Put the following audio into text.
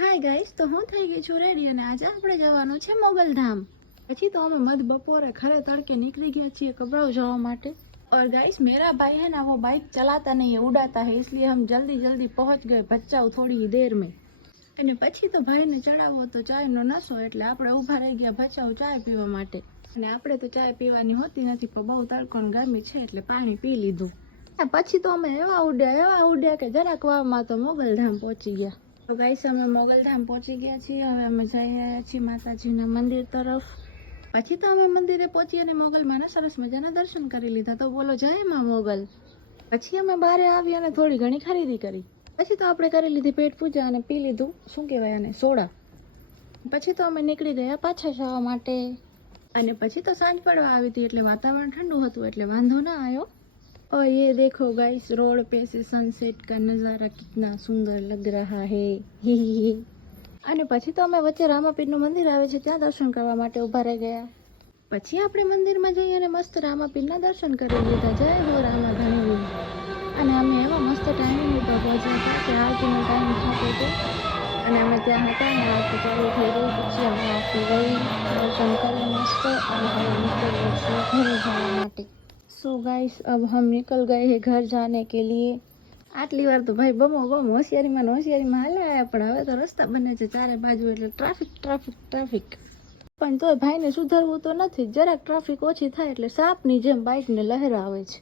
Hi guys, તો હું થઈ ગઈ છું રેડી અને આજે આપણે જવાનું છે મોગલધામ। પછી तो हमें मध बपोरे खरे तड़के निकली गया છીએ कबराऊ जावा माटे। और गाइस मेरा भाई है ना वो बाइक चलाता नहीं है, उड़ाता है, इसलिए हम जल्दी जल्दी पहुंच गए भचाऊ थोड़ी ही देर में। અને પછી તો ભાઈને ચડાવો હતો ચાયનો નશો એટલે આપણે ઊભા રહી ગયા ભચાઉ ચાય પીવા માટે। અને આપણે તો ચાય પીવાની હોતી નથી પણ બહુ તડકો ને ગરમી છે એટલે પાણી પી લીધું। પછી તો અમે એવા ઉડ્યા કે જરાક વારમાં તો મોગલધામ પહોંચી ગયા। તો ગાઈસ અમે મોગલધામ પહોંચી ગયા છીએ। હવે અમે જઈ રહ્યા છીએ માતાજીના મંદિર તરફ। પછી તો અમે મંદિરે પહોંચી અને મોગલમાંના સરસ મજાના દર્શન કરી લીધા। તો બોલો જય માં મોગલ। પછી અમે બહાર આવી અને થોડી ઘણી ખરીદી કરી। પછી તો આપણે કરી લીધી પેટ પૂજા અને પી લીધું શું કહેવાય આને સોડા। પછી તો અમે નીકળી ગયા પાછા જવા માટે। અને પછી તો સાંજ પડવા આવી હતી એટલે વાતાવરણ ઠંડુ હતું એટલે વાંધો ના આવ્યો। और ये देखो गाइस रोड पे से सनसेट का नज़ारा कितना सुंदर लग रहा है। અને પછી તો અમે વચ્ચે રામાપીરનું મંદિર આવે છે ત્યાં દર્શન કરવા માટે ઊભા રહી ગયા। પછી આપણે મંદિરમાં જઈ અને મસ્ત રામાપીરના દર્શન કરી લીધા। જય હો રામા ધણી। અને અમે એવા મસ્ત ટાઈમિંગ ઉપર પહોંચ્યા હતા કે આરતીનો ટાઈમ થતો હતો અને અમે ત્યાં હતા ને આરતી ચાલુ થઈ ગઈ। પછી અમે આરતી ગઈ દર્શન કરી મસ્ત અને હવે નીકળીએ છીએ ઘરે જવા માટે। सो गाइस अब हम निकल गए हैं घर जाने के लिए। आटली वार तो भाई बमो होशियारी में हाले आया पण हवे तो रस्ता बने छे चारे बाजू એટલે ટ્રાફિક પણ તોય ભાઈને સુધરવું તો નથી। જરાક ટ્રાફિક ઓછી થાય એટલે સાપની જેમ બાઇકને લહેરાવે છે।